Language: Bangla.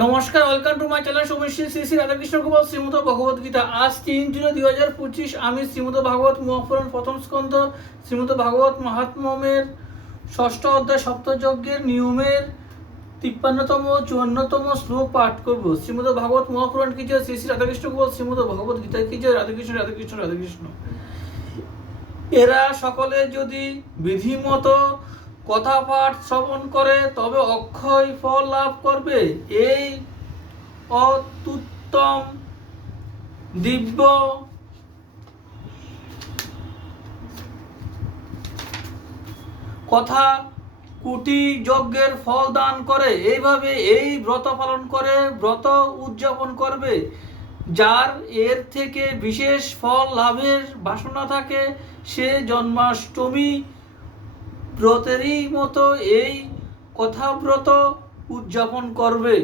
নমস্কার, welcome to my channel Soumishree Shri Shri Radhakrishna Gopal Shrimad Bhagavad Gita. আজ 3/0/2025। আমি শ্রীমদ ভাগবত মহাপুরাণ প্রথম স্কন্ধ শ্রীমদ ভাগবত মাহাত্ম্যের ষষ্ঠ অধ্যায় সপ্তযজ্ঞের নিয়মের 53তম ও 54তম শ্লোক পাঠ করব। শ্রীমদ ভাগবত মহাপুরাণ কি জয়, শ্রী শ্রী রাধাকৃষ্ণ গোপাল শ্রীমদ ভগবত গীতা কি জয়। রাধাকৃষ্ণ রাধাকৃষ্ণ রাধাকৃষ্ণ। এরা সকলে যদি বিধিমতো কথা পাঠ শ্রবণ করে তবে অক্ষয় ফল লাভ করবে। এই অত্যুত্তম দিব্য কথা কোটি যজ্ঞের ফল দান করে। এইভাবে এই ব্রত পালন করে ব্রত উদযাপন করবে। যার এর থেকে বিশেষ ফল লাভের বাসনা থাকে সে জন্মাষ্টমী ব্রতেরই মতো এই কথাব্রত উদযাপন করবে।